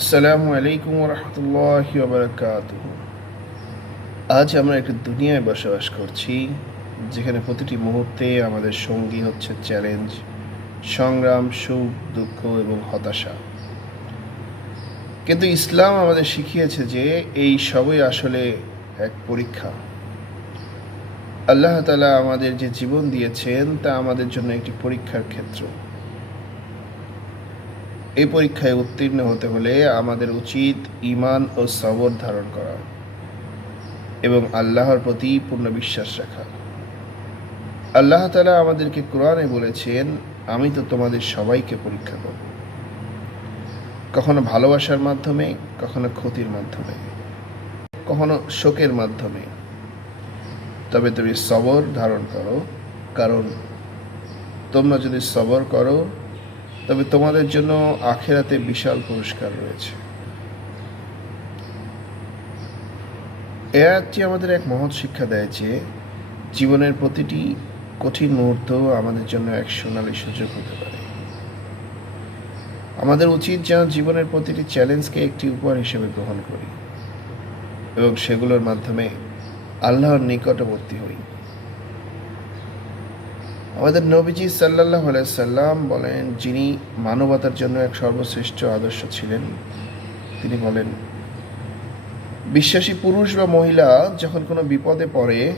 আসসালামু আলাইকুম রহমতুল্লাহ বারকাত আজ আমরা একটি দুনিয়ায় বসবাস করছি, যেখানে প্রতিটি মুহূর্তে আমাদের সঙ্গী হচ্ছে চ্যালেঞ্জ, সংগ্রাম, সুখ, দুঃখ এবং হতাশা। কিন্তু ইসলাম আমাদের শিখিয়েছে যে এই সবই আসলে এক পরীক্ষা। আল্লাহ তালা আমাদের যে জীবন দিয়েছেন, তা আমাদের জন্য একটি পরীক্ষার ক্ষেত্র। এই পরীক্ষায় উত্তীর্ণ হতে হলে আমাদের উচিত ইমান ও সবর ধারণ করা এবং আল্লাহর প্রতি পূর্ণ বিশ্বাস রাখা। আল্লাহ তালা আমাদেরকে কোরআনে বলেছেন, আমি তো তোমাদের সবাইকে পরীক্ষা করব। কখনো ভালোবাসার মাধ্যমে, কখনো ক্ষতির মাধ্যমে, কখনো শোকের মাধ্যমে। তবে তুমি সবর ধারণ করো, কারণ তোমরা যদি সবর করো তবে তোমাদের জন্য আখেরাতে বিশাল পুরস্কার রয়েছে। এ আয়াতটি আমাদের এক মহৎ শিক্ষা দেয় যে, জীবনের প্রতিটি কঠিন মুহূর্ত আমাদের জন্য এক সোনালী সুযোগ হতে পারে। আমাদের উচিত যেন জীবনের প্রতিটি চ্যালেঞ্জকে একটি উপহার হিসেবে গ্রহণ করি এবং সেগুলোর মাধ্যমে আল্লাহর নিকটবর্তী হই। আমাদের নবীজি সাল্লাহ সাল্লাম বলেন, যিনি মানবতার জন্য এক সর্বশ্রেষ্ঠ আদর্শ ছিলেন, তিনি বলেন, বিশ্বাসী পুরুষ বা মহিলা যখন কোনো বিপদে পড়ে,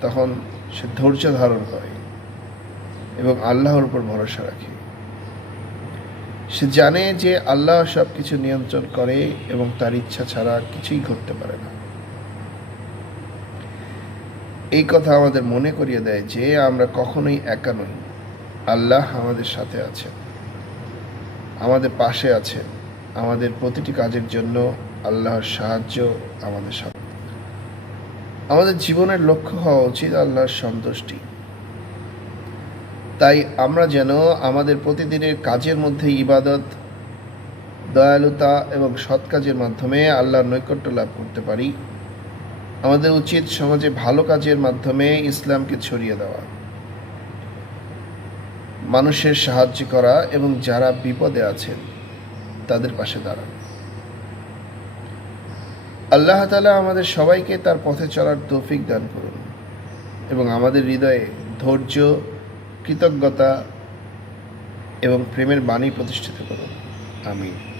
তখন সে ধৈর্য ধারণ করে এবং আল্লাহর উপর ভরসা রাখে। সে জানে যে আল্লাহ সব কিছু নিয়ন্ত্রণ করে এবং তার ইচ্ছা ছাড়া কিছুই ঘটতে পারে না। এই কথা আমাদের মনে করিয়ে দেয় যে আমরা কখনোই একা নই। আল্লাহ আমাদের সাথে আছেন। আমাদের পাশে আছেন। আমাদের প্রতিটি কাজের জন্য আল্লাহর সাহায্য আমাদের সাথে। আমাদের জীবনের লক্ষ্য হওয়া উচিত আল্লাহর সন্তুষ্টি। তাই আমরা যেন আমাদের প্রতিদিনের কাজের মধ্যে ইবাদত, দয়ালুতা এবং সৎ কাজের মাধ্যমে আল্লাহর নৈকট্য লাভ করতে পারি। আমাদের উচিত সমাজে ভালো কাজের মাধ্যমে ইসলামকে ছড়িয়ে দেওয়া। মানুষের সাহায্য করা এবং যারা বিপদে আছেন, তাদের পাশে দাঁড়ানো। আল্লাহ তালা আমাদের সবাইকে তার পথে চলার তৌফিক দান করুন এবং আমাদের হৃদয়ে ধৈর্য, কৃতজ্ঞতা এবং প্রেমের বাণী প্রতিষ্ঠিত করুন। আমিন।